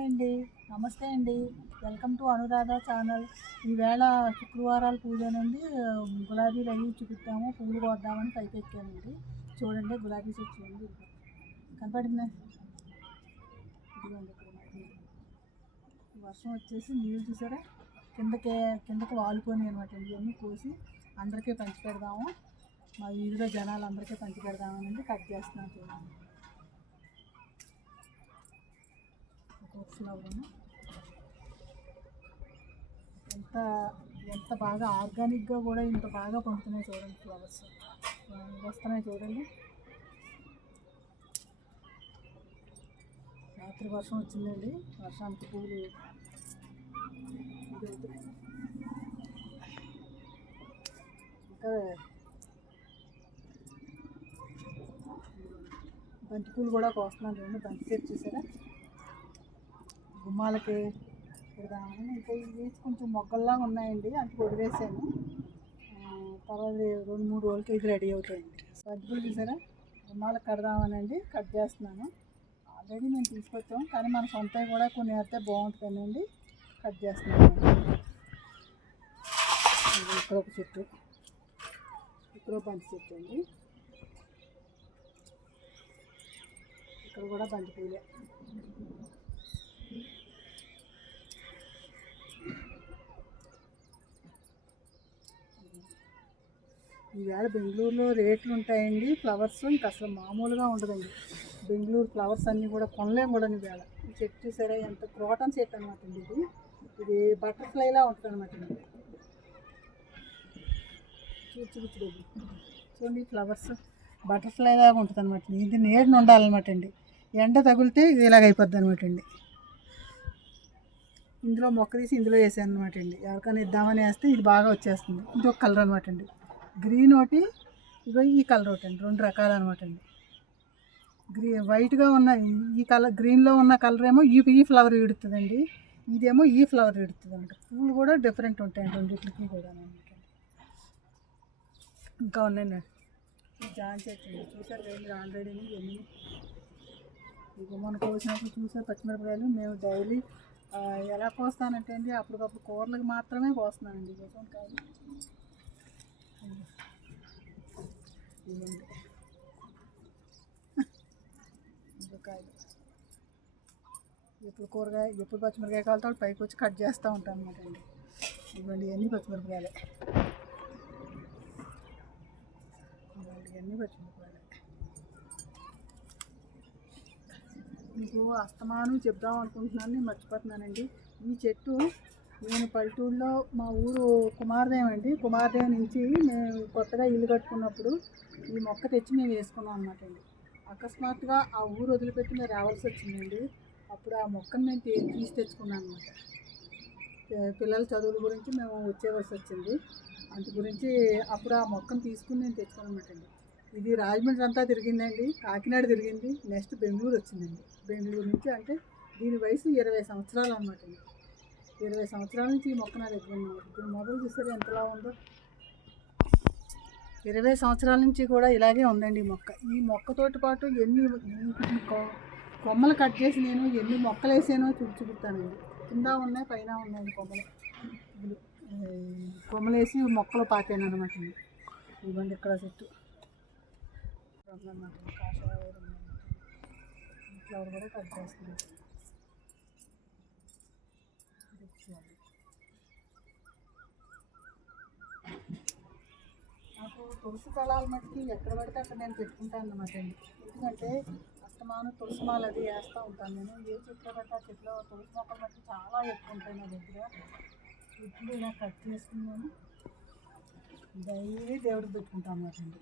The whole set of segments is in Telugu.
హాయ్ అండి, నమస్తే అండి. Welcome to Anuradha channel. ఈవేళ శుక్రవారాల పూజ నుండి గులాబీలు అవి చూపిస్తాము. పువ్వులు కోద్దామని పైకి ఎక్కానండి. చూడండి గులాబీ చెట్టు చూడండి, కనపడిందా? ఇదిగోండి ఇక్కడ వర్షం వచ్చేసి నీళ్ళు చూసారా కిందకి వాలుకొని అనమాట. ఇవన్నీ కోసి అందరికీ పంచి పెడదాము, మా వీధిలో జనాలు అందరికీ పంచి పెడదామని కట్ చేస్తున్నాను. చూడండి ఫ్లవర్ ఎంత ఎంత బాగా ఆర్గానిక్గా కూడా ఇంత బాగా పండుతున్నాయి. చూడండి ఫ్లవర్స్ వస్తున్నాయి చూడండి. రాత్రి వర్షం వచ్చిందండి, వర్షానికి పువ్వులు ఇంకా బంతి పూలు కూడా కోస్తున్నాను చూడండి. బంతి చెట్టు చూసారా, గుమ్మాలకి పెడదామని. ఇంకా ఇవి కొంచెం మొగ్గల్లా ఉన్నాయండి, అంత వదిలేసాను. తర్వాత 2-3 రోజులకి ఇది రెడీ అవుతాయండి. బంతిపూలు చూసారా, గుమ్మాలకు కడదామనండి కట్ చేస్తున్నాను. ఆల్రెడీ మేము తీసుకొచ్చాం, కానీ మన సొంతవి కూడా కొన్ని వేస్తే బాగుంటుందండి, కట్ చేస్తున్నాను. ఇక్కడ ఒక చెట్టు, ఇక్కడ బంతి చెట్టు అండి, ఇక్కడ కూడా బంతిపూలే. ఈవేళ బెంగళూరులో రేట్లు ఉంటాయండి ఫ్లవర్స్, ఇంకా అసలు మామూలుగా ఉండదండి. బెంగళూరు ఫ్లవర్స్ అన్నీ కూడా కొనలేము కూడా. ఈవేళ ఈ చెట్టు చూసారా, ఎంత క్రోటన్ చెట్టు అనమాట అండి. ఇది బటర్ఫ్లైలా ఉంటుంది అనమాట అండి. చూడండి ఫ్లవర్స్ బటర్ఫ్లై లాగా ఉంటుంది అనమాట. ఇది నీడని ఉండాలన్నమాట అండి, ఎండ తగిలితే ఇది ఇలాగ అయిపోద్ది అనమాట అండి. ఇందులో మొక్క తీసి ఇందులో వేసాను అనమాట అండి. ఎవరికైనా ఇద్దామని వేస్తే ఇది బాగా వచ్చేస్తుంది. ఇది ఒక కలర్ అనమాట అండి, గ్రీన్ ఒకటి, ఇగో ఈ కలర్ ఒకటి అండి. 2 రకాలు అనమాట అండి. వైట్గా ఉన్న ఈ కలర్, గ్రీన్లో ఉన్న కలర్ ఏమో ఈ ఫ్లవర్ విడుతుందండి, ఇదేమో ఈ ఫ్లవర్ విడుతుంది అనమాట. పూలు కూడా డిఫరెంట్ ఉంటాయండి రెండింటికి కూడా అనమాట. ఇంకా ఉన్నాయండి జాన్ చెట్టు చూసారు కదా ఆల్రెడీ. ఇవన్నీ ఇక మనం కోసినప్పుడు చూసే పచ్చిమిరపకాయలు మేము డైలీ ఎలా కోస్తానంటే అండి, అప్పటికప్పుడు కూరలకు మాత్రమే కోస్తున్నానండి కాయలు. కాయలు ఎప్పుడు కూరగాయ, ఎప్పుడు పచ్చిమిరకాయ కాలుతో పైకి వచ్చి కట్ చేస్తూ ఉంటాను అనమాట అండి. ఇవ్వండి ఇవన్నీ పచ్చిమిరపకాయలే, ఇవన్నీ పచ్చిమిరపకాయలే. మీకు అస్తమానం చెప్దాం అనుకుంటున్నాను, నేను మర్చిపోతున్నానండి. ఈ చెట్టు నేను పల్లెటూరులో, మా ఊరు కుమారదేవి అండి, కుమారదేవి నుంచి మేము కొత్తగా ఇల్లు కట్టుకున్నప్పుడు ఈ మొక్క తెచ్చి మేము వేసుకున్నాం అనమాట అండి. అకస్మాత్తుగా ఆ ఊరు వదిలిపెట్టి మేము రావాల్సి వచ్చిందండి. అప్పుడు ఆ మొక్కను మేము తీసి తెచ్చుకున్నాం అనమాట. పిల్లల చదువుల గురించి మేము వచ్చేవలసి వచ్చింది, అందు గురించి అప్పుడు ఆ మొక్కను తీసుకుని నేను తెచ్చుకున్నాను అనమాట అండి. ఇది రాజమండ్రి అంతా తిరిగిందండి, కాకినాడ తిరిగింది, నెక్స్ట్ బెంగళూరు వచ్చిందండి. బెంగళూరు నుంచి అంటే దీని వయసు 20 సంవత్సరాలు అనమాట అండి. 20 సంవత్సరాల నుంచి ఈ మొక్క నా దగ్గర ఉన్నాను. దీని మొదలు చూసారు ఎంతలా ఉందో. 20 సంవత్సరాల నుంచి కూడా ఇలాగే ఉందండి ఈ మొక్క. ఈ మొక్కతోటి పాటు ఎన్ని కొమ్మలు కట్ చేసి నేను ఎన్ని మొక్కలు వేసానో చూపిస్తానండి. కింద ఉన్నాయి, పైన ఉన్నాయండి కొమ్మలు వేసి మొక్కలు పాతాను అనమాట అండి. ఇవ్వండి ఇక్కడ చెట్టు అన్నమాట, కాషాయ ఫ్లవర్ కూడా కట్ చేస్తుంది. నాకు తులసి దళాల మట్టికి ఎక్కడ పడితే అక్కడ నేను పెట్టుకుంటాను అన్నమాట అండి. ఎందుకంటే అస్తమానం తులసి మాల అది వేస్తూ ఉంటాను నేను. ఏ చెట్లో పడితే ఆ చెట్లో తులసి మొక్కలు మట్టి చాలా ఎక్కువ ఉంటాయి నా దగ్గర. ఇప్పుడు ఇలా కట్ చేసుకున్నాను, డైలీ దేవుడికి పెట్టుకుంటాను అన్నమాట అండి.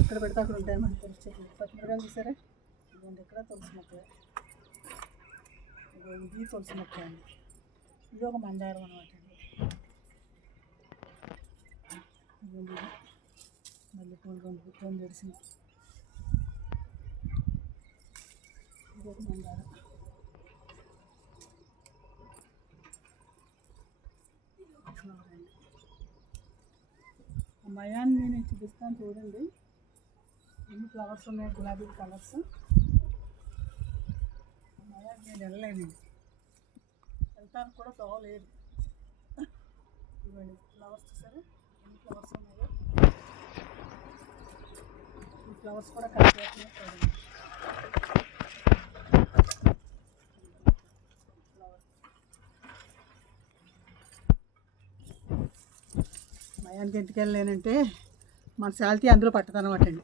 ఎక్కడ పెడితే అక్కడ ఉంటాయి మన తులసి చెట్లు. పచ్చిమిరకాయలు చూసారా, ఇదిగోండి ఇక్కడ తులసి మొక్క, ఇది తులసి మొక్క అండి. ఇది ఒక మందారం అనమాట అండి. మళ్ళీ పూలు 2 తెరిసిన, ఇది ఒక మందారం. మయాన్ని నేను చూపిస్తాను చూడండి, ఎన్ని ఫ్లవర్స్ ఉన్నాయి, గులాబీ కలర్స్. నేను వెళ్ళలేనండి, వెళ్తాను కూడా తోలేదు. ఇవ్వండి ఫ్లవర్స్ చూసారు ఎన్ని ఫ్లవర్స్ ఉన్నాయో. ఈ ఫ్లవర్స్ కూడా కట్ చేస్తున్నాయి చూడండి. మయానికి ఎందుకు వెళ్ళలేనంటే మన శాలిటీ అందులో పట్టదనమాట అండి.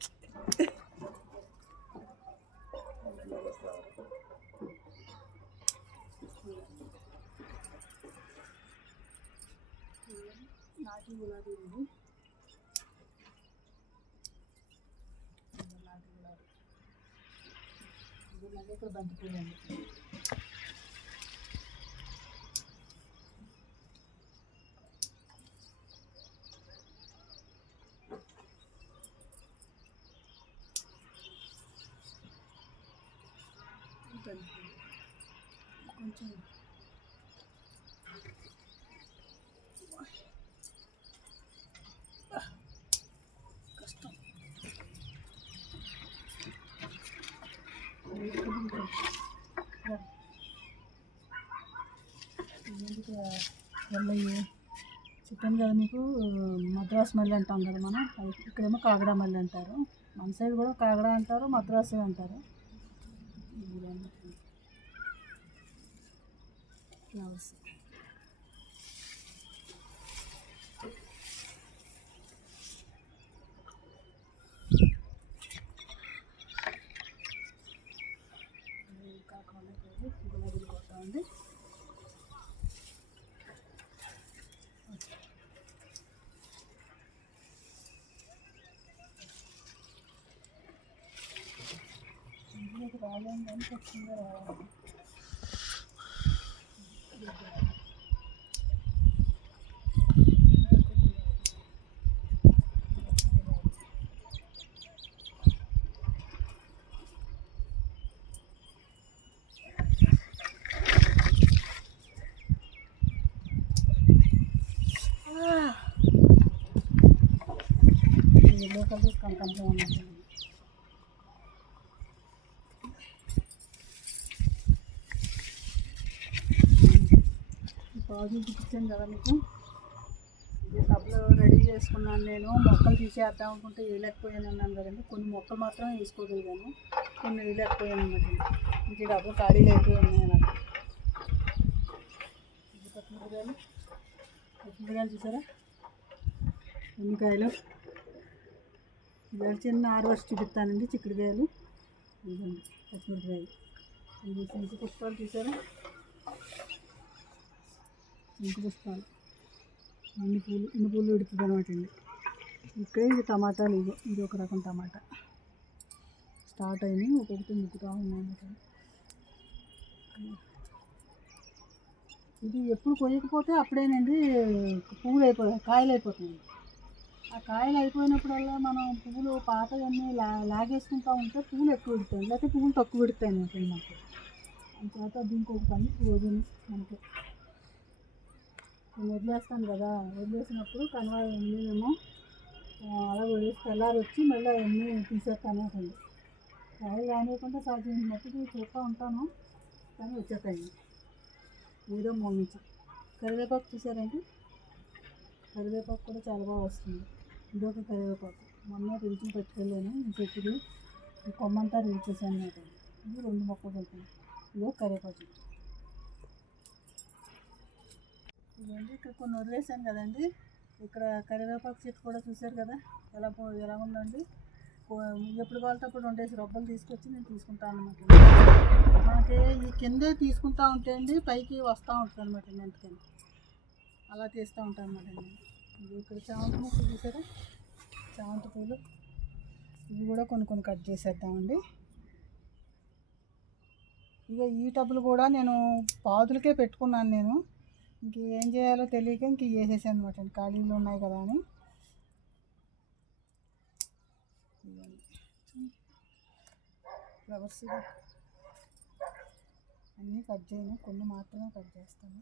నాటి గులాబీ ఉంది, నాటి గులాబీ ఇలాగే ఇక్కడ బంతిపూలండి. కొంచెం కష్టం. వెళ్ళయ్యి చెప్పాను కదా మీకు, మద్రాసు మల్లి అంటాం కదా మనం, ఇక్కడేమో కాగడా మల్లి అంటారు. మన సైడ్ కూడా కాగడా అంటారు, మద్రాసు అంటారు. ఫ్లవర్స్ కాకుండా గులాబీలు కొడతా ఉంది. ఇందులోకి రాలేము కానీ ఖచ్చితంగా రావాలి. ఎల్లో కలర్ కంకంగా ఉన్నాయి. పాజు చూపించాను కదా మీకు, ఇది టబ్లో రెడీ చేసుకున్నాను నేను. మొక్కలు తీసేద్దాం అనుకుంటే వేయలేకపోయాను అన్నాను కదండి, కొన్ని మొక్కలు మాత్రం వేసుకోగలిగాను, కొన్ని వేయలేకపోయాను అన్నమాట. ఇంక డబ్బులు ఖాళీలు అయిపోయి ఉన్నాయి. అలా ఇది పచ్చిమిరకాయలు చూసారా ఎన్ని కాయలు. ఇవాళ చిన్న ఆరువర్స్ చూపిస్తానండి. చిక్కుడుకాయలు, ఇదండి పచ్చిమిరకాయలు. ఇది శంకు పుష్పాలు చూసారా, శంకు పుష్పాలు ఇన్ని పూలు ఉడుతుంది అనమాట అండి. ఇక్కడే ఇది టమాటాలు, ఇది ఒక రకం టమాటా స్టార్ట్ అయినాయి, ఒక్కొక్కటి ముక్కుతా ఉన్నాయి అన్నమాట. ఇది ఎప్పుడు కొయ్యకపోతే అప్పుడేనండి పువ్వులు అయిపోతాయి, కాయలు అయిపోతాయి. ఆ కాయలు అయిపోయినప్పుడల్లా మనం పువ్వులు పాతవన్నీ లాగేసుకుంటూ ఉంటే పువ్వులు ఎక్కువ పెడతాయి, లేకపోతే పువ్వులు తక్కువ పెడతాయి అన్నమాట మాకు. అంచేత దీనికి ఒక పని రోజు మనకి నేను వదిలేస్తాను కదా, వదిలేసినప్పుడు కనువ ఎన్నీమో అలా వదిలేసి తెల్లారి వచ్చి మళ్ళీ అవన్నీ తీసేస్తాను అండి. కాయలు రానివ్వకుండా సాధ్యం మట్టుకు చూస్తూ ఉంటాను, కానీ వచ్చేస్తాయి ఏదో మోగించి. కరివేపాకు చూసారండి, కరివేపాకు కూడా చాలా బాగా వస్తుంది. ఇదొక కరివేపాకు మొన్న రిల్చి పెట్టుకెళ్ళాను, చెట్టుది ఈ కొమ్మంతా రిల్చేసాను అన్నమాట. ఇది 2 మొక్కలు కలిపాను. ఇదో కరివేపాకు చెట్టు. ఇదండి ఇక్కడ కొన్ని వదిలేసాను కదండి, ఇక్కడ కరివేపాకు చెట్టు కూడా చూసారు కదా ఎలా ఉందండి. ఎప్పుడు కావాలంటే అప్పుడు 2 రొబ్బలు తీసుకొచ్చి నేను తీసుకుంటాను అన్నమాట. మనకి ఈ కిందే తీసుకుంటా ఉంటే అండి పైకి వస్తూ ఉంటుంది అనమాట. అందుకని అలా తీస్తూ ఉంటాను అన్నమాట నేను. ఇది ఇక్కడ చామంతి మొక్కలు చూసారా, చామంతి పూలు, ఇవి కూడా కొన్ని కట్ చేసేద్దామండి. ఇక ఈ టబ్బులు కూడా నేను పాదులకే పెట్టుకున్నాను. నేను ఇంకేం చేయాలో తెలియక ఇంక వేసేసాను అనమాట. ఖాళీలు ఉన్నాయి కదా అని. ఫ్లవర్స్ అన్నీ కట్ చేయను, కొన్ని మాత్రమే కట్ చేస్తాను.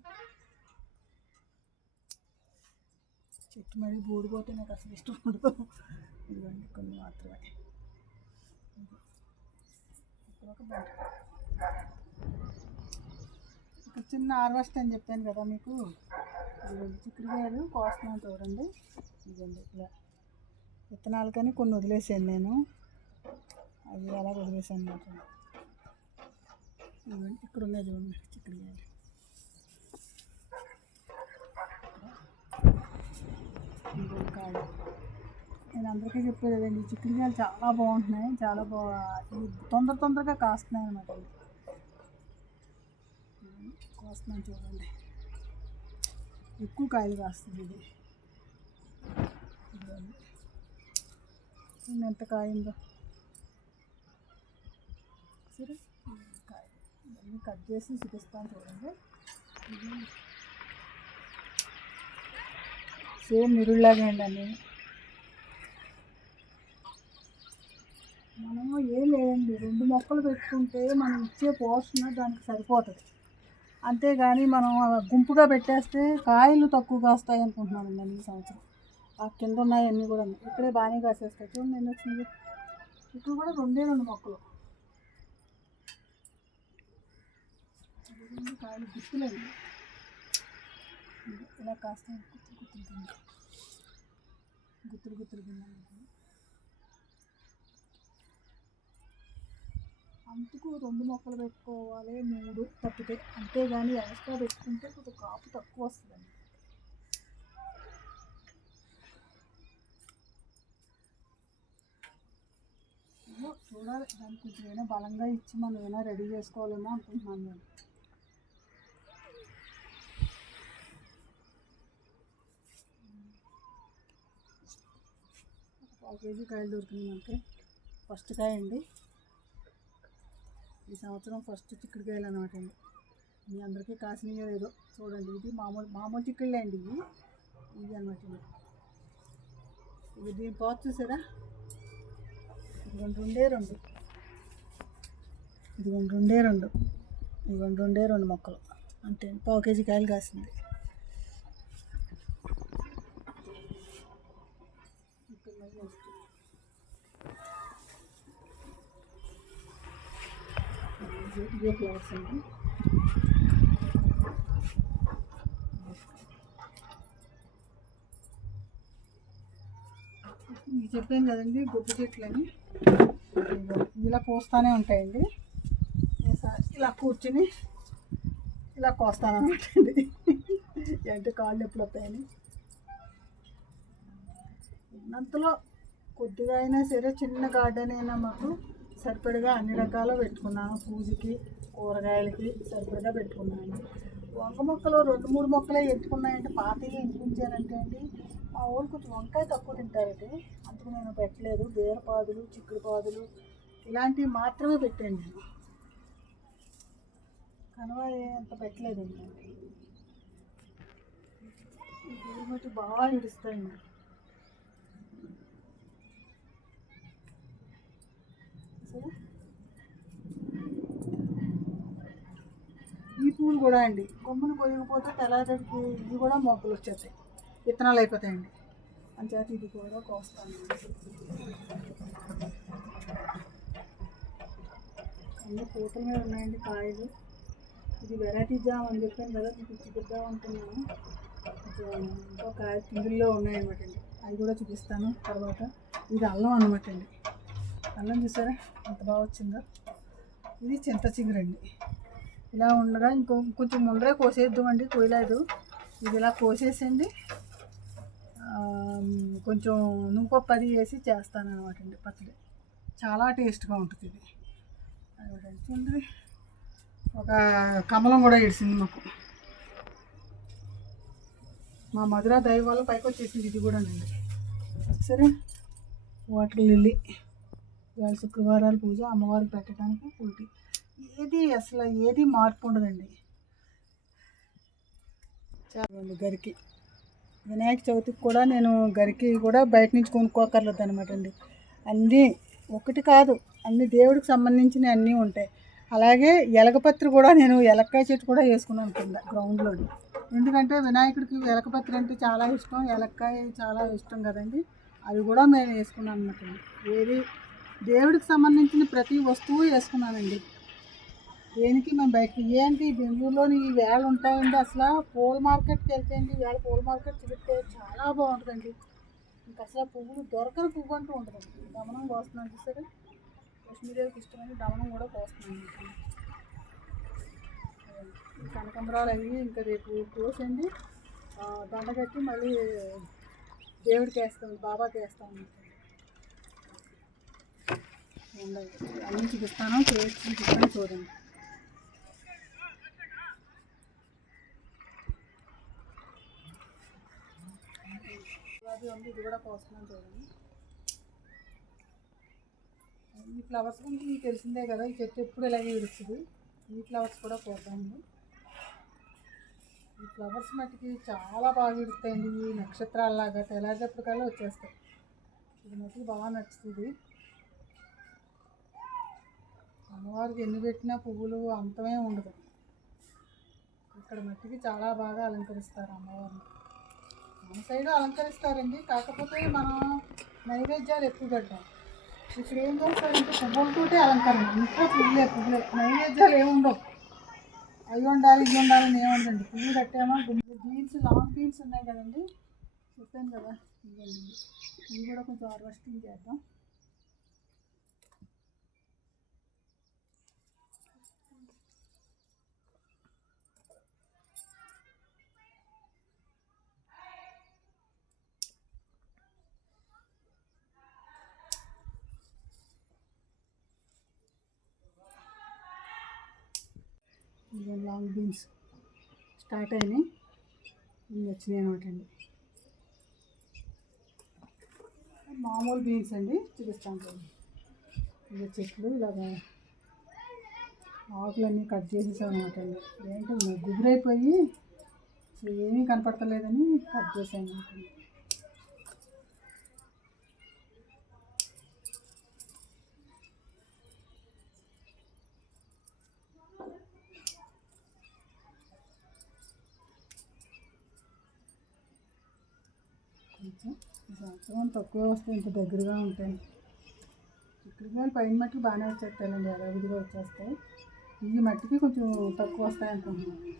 చెట్టు మళ్ళీ బూడిపోతే నాకు అసలు ఇష్టం ఉండదు. ఇదిగోండి కొన్ని మాత్రమే. ఇక్కడ ఒక బంతి, ఇక్కడ చిన్న హార్వెస్ట్ అని చెప్పాను కదా మీకు. ఇదిగోండి చిక్కుడుకాయలు కోస్తున్నాను చూడండి. ఇదిగోండి ఇలా విత్తనాలు కానీ కొన్ని వదిలేసాను నేను, అవి అలా వదిలేసాను అన్నమాట. ఇక్కడ ఉన్నాయి చూడండి చిక్కుడుకాయలు. కాయలు నేను అందరికీ చెప్పేది కదండి, చిక్కుడుకాయలు చాలా బాగుంటున్నాయి, చాలా తొందరగా కాస్తున్నాయి అన్నమాట. కోస్తున్నాను చూడండి, ఎక్కువ కాయలు కాస్తుంది ఇది. ఎంత కాయిందో సరే, కాయ ఇవన్నీ కట్ చేసి చూపిస్తాను చూడండి. సేమ్ నిరుళ్ళలాగే అండి. మనము ఏం లేదండి, 2 మొక్కలు పెట్టుకుంటే మనం ఇచ్చే పోషణ దానికి సరిపోతుంది. అంతేగాని మనం గుంపుగా పెట్టేస్తే కాయలు తక్కువ కాస్తాయి అనుకుంటున్నానండి ఈ సంవత్సరం. ఆ కింద ఉన్నాయి అన్నీ కూడా ఇక్కడే బాగానే కాసేస్తాయి చూడండి. ఎన్ని వచ్చింది ఇక్కడ కూడా 2 మొక్కలు కాయలు గుర్తులేండి, ఇలా కాస్తాయి గుత్తులు కింద. అందుకు 2 మొక్కలు పెట్టుకోవాలి, 3 తప్పితే. అంతేగాని ఎక్స్ట్రా పెట్టుకుంటే కొంచెం కాపు తక్కువ వస్తుందండి. చూడాలి, దానికి కొంచెం ఏమైనా బలంగా ఇచ్చి మనం ఏమైనా రెడీ చేసుకోవాలేమో అనుకుంటున్నాను నేను. ఒక 1 కేజీ కాయలు దొరికింది మనకి. ఫస్ట్ కాయ అండి ఈ సంవత్సరం, ఫస్ట్ చిక్కుడుకాయలు అనమాట అండి. మీ అందరికీ కాసినయో లేదో చూడండి. ఇది మామూలు చిక్కుడులే అండి, ఇవి అనమాట. ఇది దీని పోత చూసారా, రెండే రెండు మొక్కలు అంతే. 1 కేజీ కాయలు కాసింది. ఇవే ఫ్లవర్స్ అండి. మీకు చెప్పాను కదండి గుడ్డు చెట్లు అని, ఇలా పోస్తూనే ఉంటాయండి. ఇలా కూర్చుని ఇలా కోస్తాను అనమాట అండి. అంటే కాళ్ళు ఎప్పుడు వస్తాయని. ఉన్నంతలో కొద్దిగా అయినా సరే, చిన్న గార్డెన్ అయినా మాకు సరిపడగా అన్ని రకాలు పెట్టుకున్నాను. పూజకి, కూరగాయలకి సరిపడగా పెట్టుకున్నాను. వంగ మొక్కలు 2-3 మొక్కలే ఎత్తుకున్నాయంటే, పాతవి ఎందుకు ఉంచానంటే అండి, మా ఊళ్ళు కొంచెం వంకాయ తక్కువ తింటారండి, అందుకు నేను పెట్టలేదు. బీరపాదులు, చిక్కుడు పాదులు ఇలాంటివి మాత్రమే పెట్టాను నేను. కనువ అంత పెట్టలేదండి. ఈ బట్టి బాగా ఇడుస్తాయండి. ఈ పూలు కూడా అండి కొమ్ములు కొయ్యకపోతే తెల్లదడికి ఇవి కూడా మొక్కలు వచ్చేస్తాయి, విత్తనాలు అయిపోతాయండి. అంచేత ఇది కూడా కోస్తాను. అన్నీ పూతల మీద ఉన్నాయండి కాయలు. ఇది వెరైటీ జామ్ అని చెప్పాను కదా, మీకు చూపిద్దాం అనుకున్నాను. ఇంకా కాయ పిందుల్లో ఉన్నాయన్నమాట అండి, అవి కూడా చూపిస్తాను తర్వాత. ఇది అల్లం అనమాట అండి. అల్లం చూసారా ఎంత బాగా వచ్చిందో. ఇది చింత చిగురండి. ఇలా ఉండగా కొంచెం ముందరే కోసేద్దామండి, కోయలేదు. ఇది ఇలా కోసేసండి కొంచెం నువ్వుపప్పు అది వేసి చేస్తాను అనమాట అండి పచ్చడి. చాలా టేస్ట్గా ఉంటుంది ఇది. చూడండి, ఒక కమలం కూడా ఇడిసింది మాకు. మా మధుర దైవ వల్ల పైకి వచ్చేసింది ఇది కూడా అండి. సరే, వాటర్ లిల్లీ ఇవాళ శుక్రవారాలు పూజ అమ్మవారికి పెట్టడానికి పూటి. ఏది మార్పు ఉండదండి. చాలా గరికి వినాయక చవితికి కూడా నేను గరికి కూడా బయట నుంచి కొనుక్కోకర్లేదు అనమాట అండి. అన్నీ ఒకటి కాదు, అన్ని దేవుడికి సంబంధించినవి అన్నీ ఉంటాయి. అలాగే ఎలకపత్రి కూడా నేను ఎలక్కాయ చెట్టు కూడా వేసుకున్నాను కింద గ్రౌండ్లో. ఎందుకంటే వినాయకుడికి ఎలకపత్రి అంటే చాలా ఇష్టం, ఎలక్కాయ చాలా ఇష్టం కదండి. అది కూడా మేము వేసుకున్నాను అనమాట అండి. ఏది దేవుడికి సంబంధించిన ప్రతి వస్తువు వేసుకున్నానండి. దేనికి మేము బయటకి ఏంటి బెంగళూరులోని ఈ వేళ ఉంటాయండి. అసలు పూల మార్కెట్కి వెళ్తే అండి వేళ పూల మార్కెట్ తిరిగితే చాలా బాగుంటుందండి. ఇంకా అసలు పువ్వులు దొరకని పువ్వు అంటూ ఉంటుందండి. దమనం కోస్తున్నాను చూసారా, లక్ష్మీదేవికి ఇష్టమని దమనం కూడా కోస్తున్నాను. ఈ కనకంబరాలు అవి ఇంకా రేపు కోసండి దండ కట్టి మళ్ళీ దేవుడికి వేస్తాం, బాబాకి వేస్తాం. అన్నీ చూపిస్తాను, చేసి చూపిస్తాను చూడండి. గులాబీ ఉంది, ఇది కూడా కోస్తున్నాను చూడండి. ఈ ఫ్లవర్స్ గురించి మీకు తెలిసిందే కదా, ఈ చెట్టు ఎప్పుడు ఇలాగే విడుస్తుంది. ఈ ఫ్లవర్స్ కూడా కోద్దామండి. ఈ ఫ్లవర్స్ మట్టికి చాలా బాగా విడుస్తాయండి. ఈ నక్షత్రాలలాగా తెల్లారేటప్పటికల్లా వచ్చేస్తాయి. ఇది మట్టికి బాగా నచ్చుతుంది. అమ్మవారికి ఎన్ని పెట్టినా పువ్వులు అంతమే ఉండదు. ఇక్కడ మట్టికి చాలా బాగా అలంకరిస్తారు అమ్మవారిని. మన సైడ్ అలంకరిస్తారండి, కాకపోతే మనం నైవేద్యాలు ఎక్కువ పెట్టాం. ఇక్కడ ఏం చేస్తారంటే పువ్వులతోటే అలంకరణ, ఇంకా పువ్వులే నైవేద్యాలు ఏముండవు. అవి ఉండాలి ఇవి ఉండాలని ఏముందండి. పువ్వులు కట్టామా. బీన్స్, లాంగ్ బీన్స్ ఉన్నాయి కదండి, చెప్పాను కదా, ఇవ్వండి. ఇవి కూడా కొంచెం హార్వెస్టింగ్ చేద్దాం. ఇవి లాంగ్ బీన్స్ స్టార్ట్ అయినాయి, ఇవి వచ్చినాయి అనమాట అండి. మామూలు బీన్స్ అండి, చూపిస్తాను చూడండి. ఇవి చెట్లు ఇలాగా ఆకులన్నీ కట్ చేసేసాం అనమాట అండి. ఏంటి గుబురైపోయి అసలు ఏమీ కనపడతలేదని కట్ చేసాను అనమాట అండి. సంవత్సరం తక్కువ వస్తాయి, ఇంత దగ్గరగా ఉంటాయి. చిక్కుడుకాయలు పైన మట్టికి బాగానే వచ్చేస్తాయండి, అడవిడిగా వచ్చేస్తాయి. ఈ మట్టికి కొంచెం తక్కువ వస్తాయి అనుకుంటున్నాను.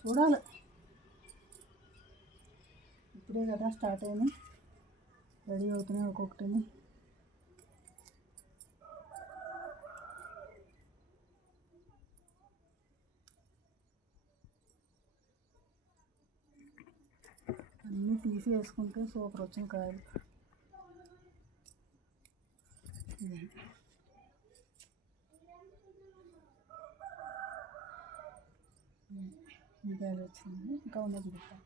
చూడాలి, ఇప్పుడే కదా స్టార్ట్ అయినాయి, రెడీ అవుతున్నాయి ఒక్కొక్కటిని. అన్నీ తీసి వేసుకుంటే సూపర్ వచ్చిన కాయలు. కాయలు వచ్చింది, ఇంకా ఉన్నది చూపిస్తాను.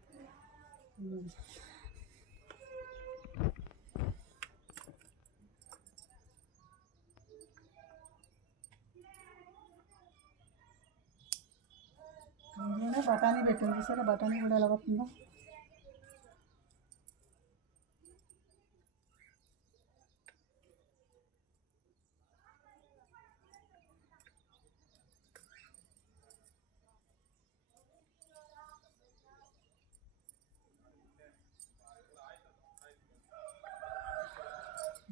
బఠానీ పెట్టాను చూసారా, బఠానీ కూడా ఎలా పడుతుందో.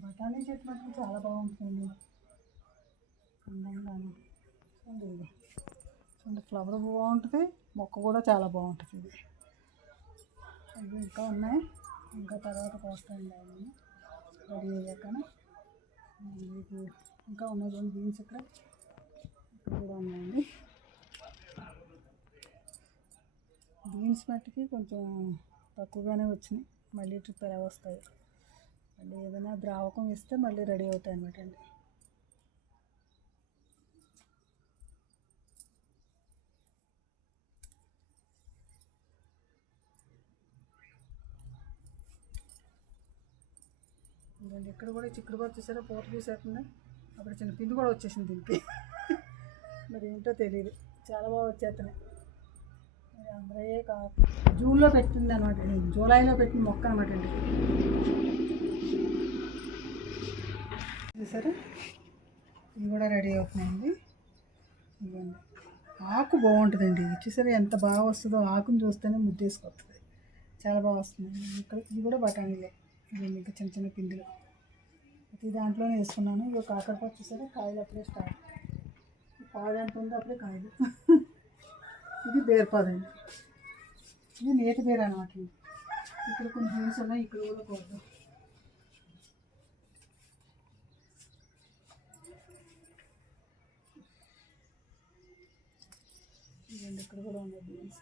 బఠానీ చెట్టు మటుకు చాలా బాగుంటుంది అందంగాను. చూడండి, ఫ్లవర్ బాగుంటుంది, మొక్క కూడా చాలా బాగుంటుంది. ఇవి ఇంకా ఉన్నాయి, ఇంకా తర్వాత కోస్తాయండి అవన్నీ రెడీ అయ్యాక. మీకు ఇంకా ఉన్నాయి బీన్స్ ఇక్కడ కూడా ఉన్నాయండి. బీన్స్ మట్టికి కొంచెం తక్కువగానే వచ్చినాయి, మళ్ళీ ట్రిప్ ఎలా వస్తాయి. మళ్ళీ ఏదైనా ద్రావకం ఇస్తే మళ్ళీ రెడీ అవుతాయి అన్నమాట అండి. ఇదండి, ఇక్కడ కూడా చిక్కుడు బాగా చూసారా, పూత పూసేస్తుంది. అప్పుడు చిన్న పిండి కూడా వచ్చేసింది దీనికి. మరి ఏంటో తెలియదు, చాలా బాగా వచ్చేస్తున్నాయి. మరి అందరూ జూన్లో పెట్టింది అనమాట, జూలైలో పెట్టిన మొక్క అనమాట అండి. చూసారా, ఇవి కూడా రెడీ అవుతున్నాయండి. ఇవ్వండి, ఆకు బాగుంటుందండి. చూసారా ఎంత బాగా వస్తుందో, ఆకుని చూస్తేనే ముద్దేసుకొస్తుంది, చాలా బాగా వస్తుంది. ఇక్కడ ఇవి కూడా బఠానీలే, ఇవన్నీ ఇంకా చిన్న చిన్న పిండిలు ప్రతి దాంట్లోనే వేసుకున్నాను. ఇవి కాకరపాకు చూసారా, కాయలు అప్పుడే స్టార్ట్. పాలు ఎంత ఉందో అప్పుడే కాయదు. ఇది బేరపాదు అండి, ఇది నేతి బేర అనమాట. ఇక్కడ కొన్ని బీన్స్ ఉన్నాయి, ఇక్కడ కూడా కోద్దాం. ఇదండి ఇక్కడ కూడా ఉన్నాయి బీన్స్.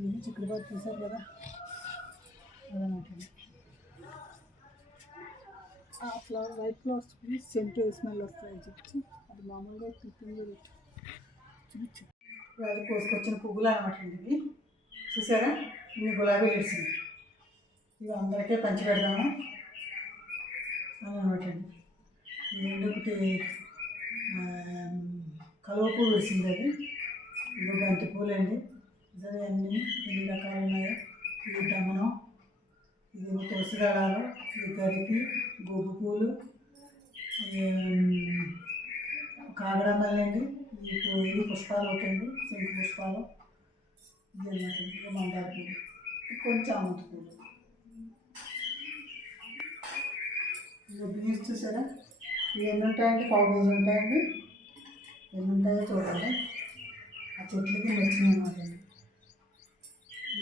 ఇది చిక్కుడుబాటు చూసారు కదా, అదనమాట. ఆ flower white flowers cent smell వస్తాయి చెప్పి అది మామూలుగా క్లిప్పింగ్ చూపించు. అది కోసుకొచ్చిన పువ్వులు అనమాట అండి. ఇవి చూసారా, ఇన్ని గులాబీ వేసింది. ఇవి అందరికీ పంచి పెడదాము అని అనమాట అండి. ఒకటి కలువ పువ్వు వేసింది, అది ఇవి బంతి పూలు అండి. సరే అన్నీ ఎన్ని రకాలు ఉన్నాయో. ఇది దమనం, ఇది తులసి దళాలు, ఇది గరికి, గోగు పూలు, కాగడమల్లి అండి. ఇవి పుష్పాలు ఒకటండి, శంకు పుష్పాలు. ఇది అనమాట, ఇది మందార పూలు, కొంచెం చామంతి పూలు. ఇవి బీన్స్ చూసారా, ఇవి ఎన్ని ఉంటాయండి, 1/4 కేజీ ఉంటాయండి. ఎన్ని ఉంటాయో చూడండి. ఆ చెట్లకి వచ్చినాయి అనమాట అండి.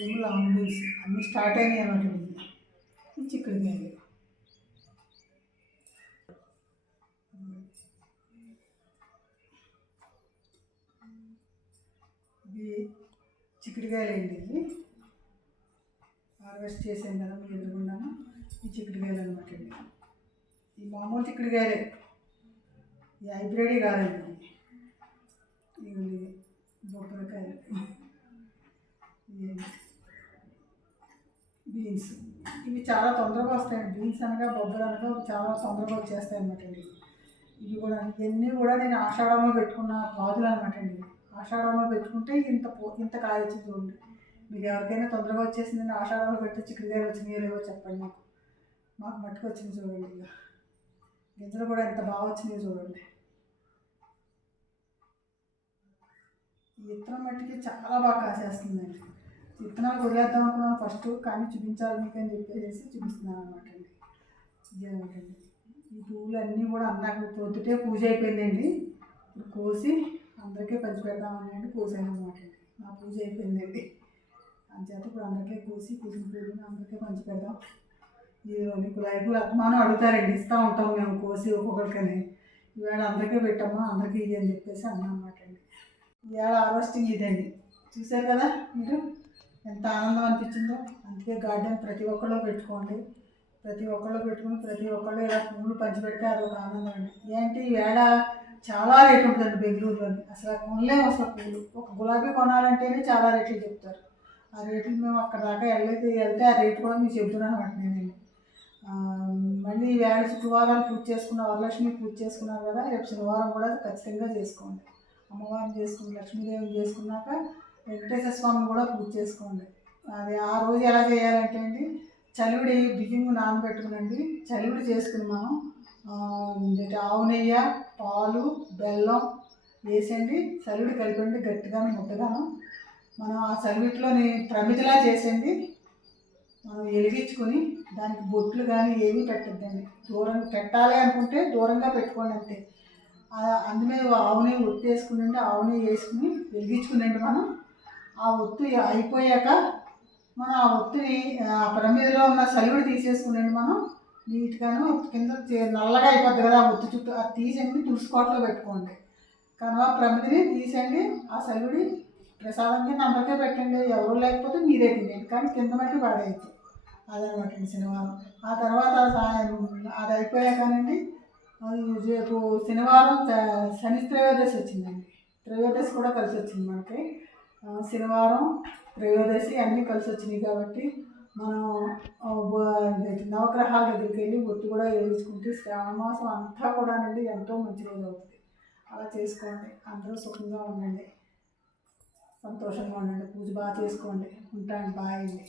ఇవి లాంగ్ బీన్స్ అన్నీ స్టార్ట్ అయినాయి అనమాట. ఇది చిక్కుడుకాయలు. ఇది చిక్కుడుకాయలు అండి. ఇవి హార్వెస్ట్ చేసాం కదా మీరు ఎదురుకున్నాను. ఈ చిక్కుడుకాయలు అనమాట అండి. ఈ మామూలు చిక్కుడుకాయలే, ఈ హైబ్రిడ్ కాదండి. ఇవి బొబ్బరికాయలు, బీన్స్. ఇవి చాలా తొందరగా వస్తాయండి. బీన్స్ అనగా బొబ్బలు అనగా చాలా తొందరగా వచ్చేస్తాయి అనమాట అండి. ఇవి కూడా ఇవన్నీ కూడా నేను ఆషాఢంలో పెట్టుకున్న పాదులు అనమాట అండి. ఆషాఢంలో పెట్టుకుంటే ఇంత కాయ వచ్చింది చూడండి. మీకు ఎవరికైనా తొందరగా వచ్చేసింది ఆషాఢంలో పెట్టి చిక్కుడుకాయలు వచ్చినాయో లేవో చెప్పండి. మాకు మట్టుకు వచ్చింది చూడండి. ఇక గింజలు కూడా ఎంత బాగా వచ్చినాయో చూడండి. ఈ విత్తనం మట్టికి చాలా బాగా కాసేస్తుందండి. విత్తనాలు వదిలేద్దాం అనుకున్నాను ఫస్ట్, కానీ చూపించాలి మీకు అని చెప్పేసి చూపిస్తున్నాను అనమాట అండి. ఇదేనమాట. ఈ పువ్వులు అన్నీ కూడా అందాక పొద్దుటే పూజ అయిపోయిందండి. ఇప్పుడు కోసి అందరికీ పంచి పెడదామని అండి కోసాను అనమాట అండి. నా పూజ అయిపోయిందండి, అంచేత ఇప్పుడు అందరికీ కోసి పూసిన పూలను అందరికీ పంచి పెడదాం. ఇది గులాబీ పూలు అత్తమానం అడుగుతారండి, ఇస్తూ ఉంటాం మేము కోసి ఒక్కొక్కరికని. ఈవేళ అందరికీ పెట్టామా, అందరికీ ఇది అని చెప్పేసి అన్నాం అనమాట అండి. ఇవాళ హార్వెస్టింగ్ ఇదండి. చూసారు కదా మీరు, ఎంత ఆనందం అనిపించిందో. అందుకే గార్డెన్ ప్రతి ఒక్కళ్ళు పెట్టుకోండి. ప్రతి ఒక్కళ్ళు పెట్టుకుని ప్రతి ఒక్కళ్ళు ఇలా పువ్వులు పంచిపెడితే అదొక ఆనందం అండి. ఏంటి ఈవేళ చాలా రేటు ఉంటుందండి బెంగళూరులోని. అసలు కొనలేము అసలు పువ్వులు. ఒక గులాబీ కొనాలంటేనే చాలా రేట్లు చెప్తారు. ఆ రేట్లు మేము అక్కడ దాకా వెళ్తే ఆ రేటు కూడా మీకు చెబుతున్నాను అనమాట నేనండి. మళ్ళీ ఈవేళ శుక్రవారాలు పూజ చేసుకున్న, వరలక్ష్మి పూజ చేసుకున్నారు కదా, రేపు శనివారం కూడా ఖచ్చితంగా చేసుకోండి. అమ్మవారిని చేసుకుని లక్ష్మీదేవిని చేసుకున్నాక వెంకటేశ్వర స్వామిని కూడా పూజ చేసుకోండి. అది ఆ రోజు ఎలా చేయాలంటే అండి, చలివిడి బియ్యం నానబెట్టుకునండి, చలివిడి చేసుకుని మనం ఆవు నెయ్యి, పాలు, బెల్లం వేసండి, చలివిడి కలిపండి గట్టిగాను ముద్దగాను. మనం ఆ చలివిడిలోని ప్రమిదిలా చేసండి మనం వెలిగించుకొని దానికి బొట్లు కానీ ఏమీ పెట్టద్దండి. దూరంగా పెట్టాలి అనుకుంటే దూరంగా పెట్టుకోండి అంతే. అందులో ఆవు నెయ్యి ఒత్తి వేసుకునండి, ఆవు నెయ్యి వేసుకుని వెలిగించుకునండి. మనం ఆ ఒత్తు అయిపోయాక మనం ఆ ఒత్తిని ప్రమిదిలో ఉన్న చలివిడి తీసేసుకునండి. మనం నీట్గాను కింద నల్లగా అయిపోద్ది కదా ఆ ఒత్తి చుట్టూ, అది తీసండి తులసి కోటలో పెట్టుకోండి. కనుక ప్రమిదిని తీసండి, ఆ చలివిడి ప్రసాదం కింద అందరికీ పెట్టండి, ఎవరు లేకపోతే మీరే తినండి, కానీ కింద మట్టి పాడేయద్దు. అదనమాట అండి శనివారం. ఆ తర్వాత అది అయిపోయాకనండి రేపు శనివారం శని త్రయోదశి వచ్చిందండి. త్రయోదశి కూడా కలిసి వచ్చింది మనకి. శనివారం త్రయోదశి అన్నీ కలిసి వచ్చినాయి కాబట్టి మనం నవగ్రహాల దగ్గరికి వెళ్ళి ఒట్టు కూడా వేయించుకుంటే శ్రావణ మాసం అంతా కూడానండి ఎంతో మంచి రోజు అవుతుంది. అలా చేసుకోండి. అందరూ సుఖంగా ఉండండి, సంతోషంగా ఉండండి, పూజ బాగా చేసుకోండి. ఉంటాను, బాయ్ అండి.